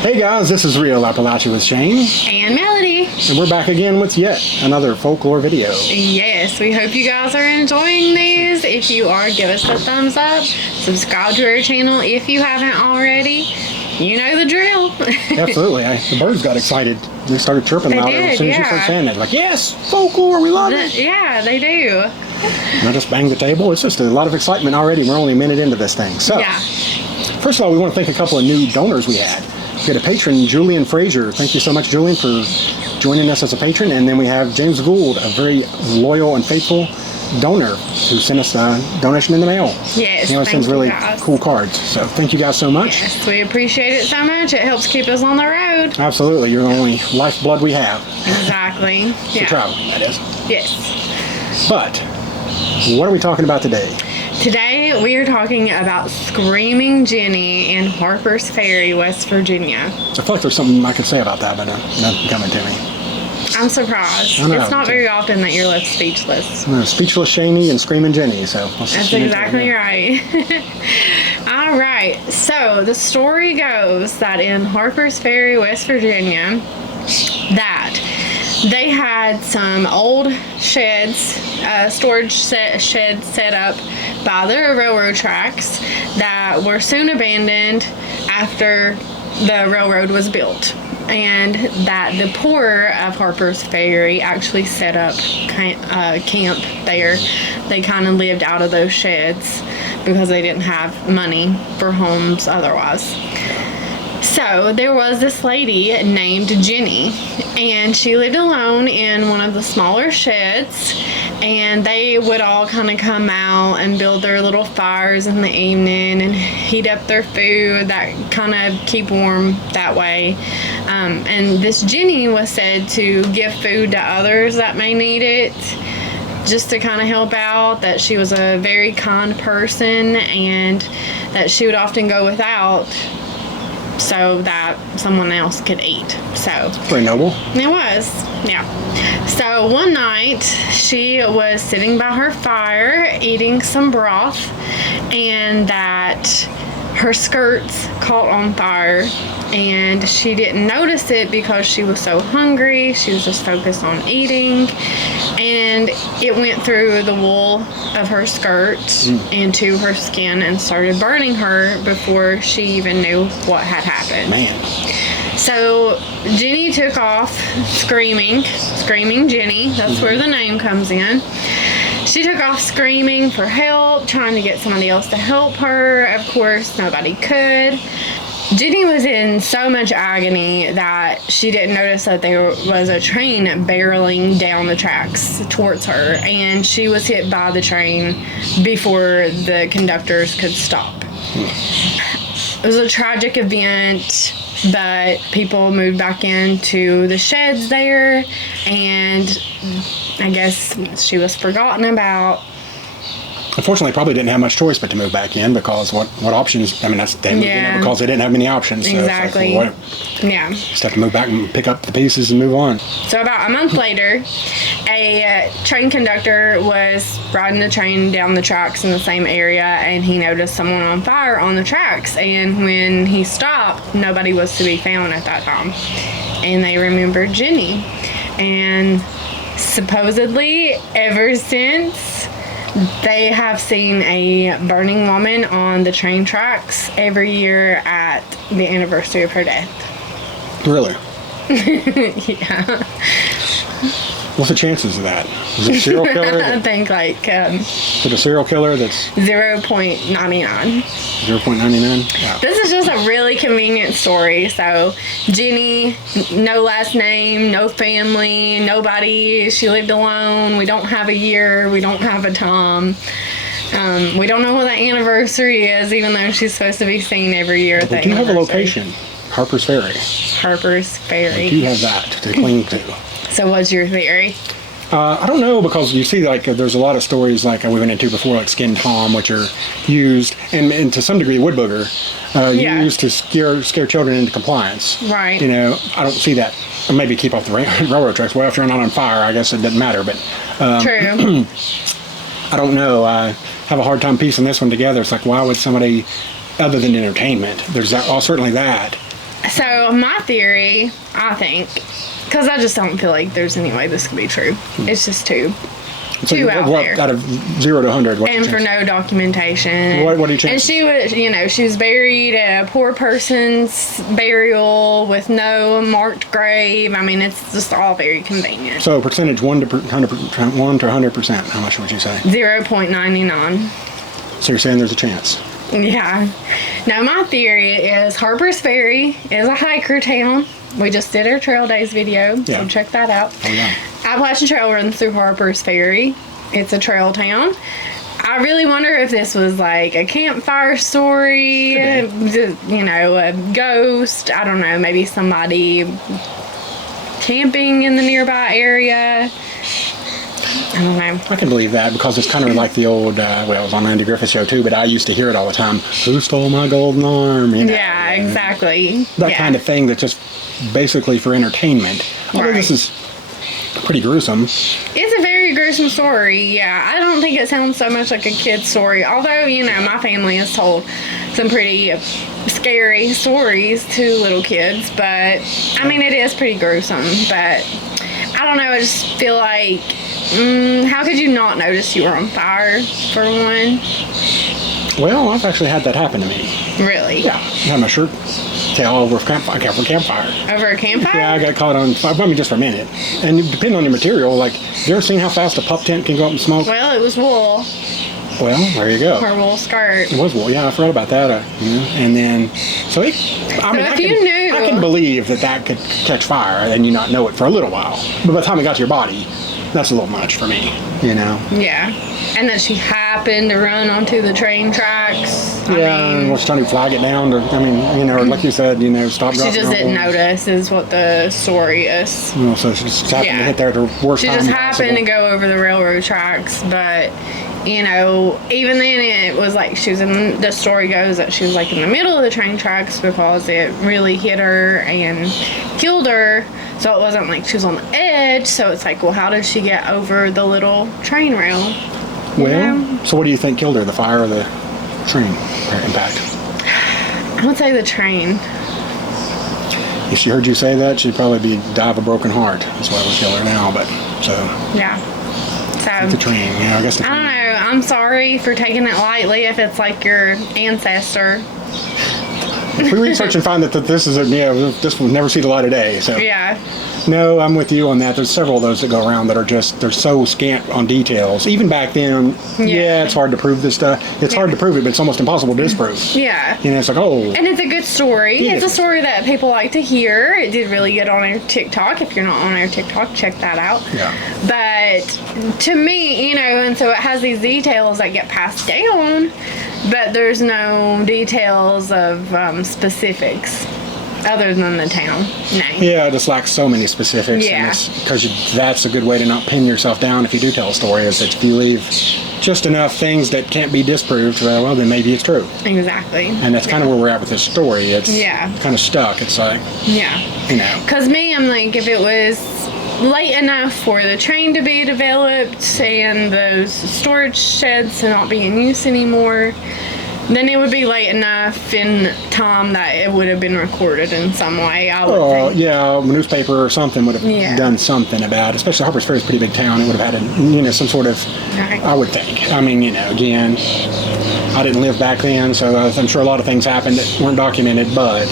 Hey guys, this is Real Appalachian with Shane. And Melody. And we're back again with yet another folklore video. Yes, we hope you guys are enjoying these. If you are, give us a thumbs up. Subscribe to our channel if you haven't already. You know the drill. Absolutely. The birds got excited. They started chirping louder as soon as you started saying that. Like, yes, folklore, we love it. Yeah, they do. And I just banged the table. It's just a lot of excitement already. We're only a minute into this thing. So, first of all, we want to thank a couple of new donors we had. We had a patron, Julian Frasier. Thank you so much, Julian, for joining us as a patron. And then we have James Gould, a very loyal and faithful donor who sent us a donation in the mail. Yes, he always sends really cool cards. So thank you guys so much. Yes, we appreciate it so much. It helps keep us on the road. Absolutely. You're the only lifeblood we have. Exactly. For traveling, that is. Yes. But what are we talking about today? Today we are talking about Screaming Jenny in Harpers Ferry, West Virginia. I feel like there's something I could say about that, but nothing coming to me. I'm surprised. It's not very often that you're left speechless. No, speechless Shaney and Screaming Jenny, so that's exactly right. All right, so the story goes that in Harpers Ferry, West Virginia, that they had some old sheds, storage sheds set up by the railroad tracks that were soon abandoned after the railroad was built. And that the poor of Harpers Ferry actually set up camp there. They kind of lived out of those sheds because they didn't have money for homes otherwise. So there was this lady named Jenny, and she lived alone in one of the smaller sheds, and they would all kind of come out and build their little fires in the evening and heat up their food, that kind of keep warm that way. And this Jenny was said to give food to others that may need it, just to kind of help out, that she was a very kind person and that she would often go without so that someone else could eat. So very noble. It was, yeah. So one night she was sitting by her fire eating some broth, and that her skirts caught on fire, and she didn't notice it because she was so hungry. She was just focused on eating, and it went through the wool of her skirt into her skin and started burning her before she even knew what had happened. Man. So Jenny took off screaming Jenny. That's where the name comes in. She took off screaming for help, trying to get somebody else to help her. Of course, nobody could. Jenny was in so much agony that she didn't notice that there was a train barreling down the tracks towards her, and she was hit by the train before the conductors could stop. It was a tragic event, but people moved back into the sheds there, and I guess she was forgotten about. Unfortunately, probably didn't have much choice but to move back in, because what options? I mean, that's because they didn't have many options. So exactly. Just have to move back and pick up the pieces and move on. So about a month later, a train conductor was riding the train down the tracks in the same area, and he noticed someone on fire on the tracks. And when he stopped, nobody was to be found at that time. And they remembered Jenny. And supposedly, ever since, they have seen a burning woman on the train tracks every year at the anniversary of her death. Really? Yeah. What's the chances of that? Is it a serial killer? I think is it a serial killer that's 0.99. 0.99? Wow. This is just a really convenient story. So Jenny, no last name, no family, nobody. She lived alone. We don't have a year. We don't have a time. We don't know what the anniversary is, even though she's supposed to be seen every year. But do you have a location? Harpers Ferry. Harpers Ferry. Do you have that to cling to? So what's your theory? I don't know, because you see, there's a lot of stories like we went into before, like skin tom, which are used, and to some degree wood booger, used to scare children into compliance. Right. You know, I don't see that. Or maybe keep off the railroad tracks. Well, if you're not on fire, I guess it doesn't matter. But true. I don't know. I have a hard time piecing this one together. It's like, why would somebody, other than entertainment, there's certainly that. So my theory, I think, because I just don't feel like there's any way this could be true. It's just too out there. Out of 0 to 100, and for no documentation. What do you change? And she was buried at a poor person's burial with no marked grave. I mean, it's just all very convenient. So percentage 1 to 100%. How much would you say? 0.99. So you're saying there's a chance? Yeah. Now my theory is Harpers Ferry is a hiker town. We just did our Trail Days video, so check that out. Oh, yeah. Appalachian Trail runs through Harpers Ferry. It's a trail town. I really wonder if this was like a campfire story, a ghost. I don't know, maybe somebody camping in the nearby area. I don't know. I can believe that because it's kind of like the old, it was on Andy Griffith's show too, but I used to hear it all the time. Who stole my golden arm? Yeah, exactly. That kind of thing that's just basically for entertainment. Although this is pretty gruesome. It's a very gruesome story, yeah. I don't think it sounds so much like a kid's story. Although, my family has told some pretty scary stories to little kids. But, I mean, it is pretty gruesome. But, I don't know, I just feel like, how could you not notice you were on fire, for one? Well, I've actually had that happen to me. Really? Yeah. I had my shirt tail over a campfire. Over a campfire? Yeah, I got caught on fire. I mean, just for a minute. And depending on your material, like, have you ever seen how fast a pup tent can go up in smoke? Well, it was wool. Well, there you go. Her wool skirt. It was wool. Yeah, I forgot about that. And then, I can believe that could catch fire and you not know it for a little while. But by the time it got to your body, that's a little much for me, Yeah. And that she happened to run onto the train tracks. And was trying to flag it down, or like you said, stop. She just didn't notice, is what the story is. So she just happened to hit there at the worst time. She just happened to go over the railroad tracks, but even then it was like the story goes that she was like in the middle of the train tracks because it really hit her and killed her. So it wasn't like she was on the edge. So it's like, well, how did she get over the little train rail? So what do you think killed her, the fire or the train impact? I would say the train. If she heard you say that, she'd probably die of a broken heart. That's why we kill her now, Yeah. So the train, I guess. I don't know. I'm sorry for taking it lightly if it's like your ancestor. If we research and find that this this will never see the light of day. So yeah. No, I'm with you on that. There's several of those that go around that are they're so scant on details. Even back then, it's hard to prove this stuff. It's hard to prove it, but it's almost impossible to disprove. Yeah. It's like, And it's a good story. It's a story that people like to hear. It did really good on our TikTok. If you're not on our TikTok, check that out. Yeah. But to me, and so it has these details that get passed down, but there's no details of specifics. Other than the town name. Yeah, it just lacks so many specifics. Yeah. Because that's a good way to not pin yourself down if you do tell a story, is that if you leave just enough things that can't be disproved, well, then maybe it's true. Exactly. And that's kind of where we're at with this story. It's kind of stuck. It's like, Because I'm like, if it was late enough for the train to be developed and those storage sheds to not be in use anymore, then it would be late enough in time that it would have been recorded in some way, I would think. Yeah, a newspaper or something would have done something about it. Especially Harpers Ferry is a pretty big town. It would have had some sort of, I would think. I mean, again, I didn't live back then, so I'm sure a lot of things happened that weren't documented, but,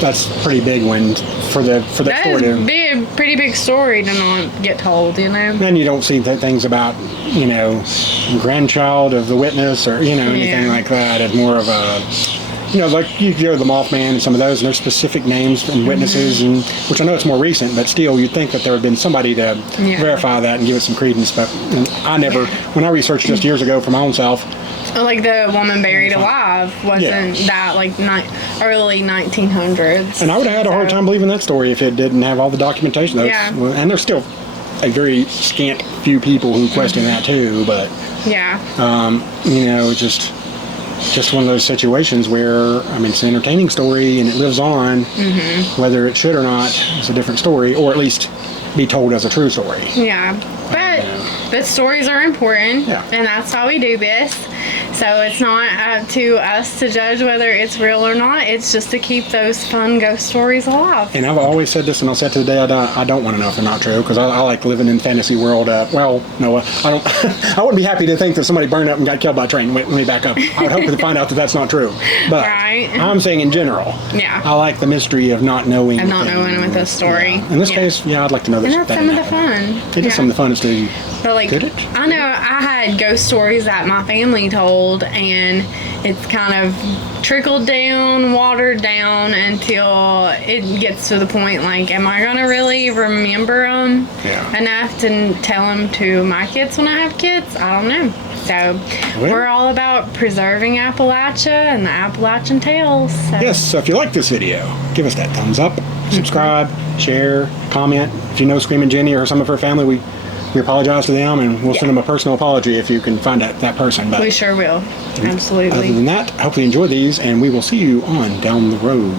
that's a pretty big one for that story. That is a pretty big story to not get told, And you don't see things about, grandchild of the witness or, anything like that. It's more of a, like you hear the Mothman and some of those, and there's specific names and witnesses, and which I know it's more recent, but still you'd think that there would have been somebody to verify that and give it some credence. But I never, when I researched just years ago for my own self, like the woman buried alive wasn't that like early 1900s. And I would have had a hard time believing that story if it didn't have all the documentation. And there's still a very scant few people who question that too, but just one of those situations where, it's an entertaining story and it lives on. Whether it should or not is a different story, or at least be told as a true story. But stories are important, and that's why we do this. So it's not up to us to judge whether it's real or not. It's just to keep those fun ghost stories alive. And I've always said this, and I'll say it to the day I die, I don't want to know if they're not true, because I like living in fantasy world. Well, no, I don't. I wouldn't be happy to think that somebody burned up and got killed by a train. Wait, let me back up. I would hope to find out that that's not true. But right. I'm saying in general, yeah, I like the mystery of not knowing. Of not knowing with this story. Yeah. In this case, I'd like to know this. And that's some of the fun. It is some of the funnest to. But like, did it? I know I had ghost stories that my family told, and it's kind of trickled down, watered down until it gets to the point like, am I gonna really remember them enough to tell them to my kids when I have kids? I don't know. So we're all about preserving Appalachia and the Appalachian tales. So. Yes, so if you like this video, give us that thumbs up, subscribe, share, comment. If you know Screaming Jenny or some of her family, we apologize to them, and we'll send them a personal apology if you can find that person. But we sure will. Absolutely. Other than that, hopefully you enjoy these, and we will see you on Down the Road.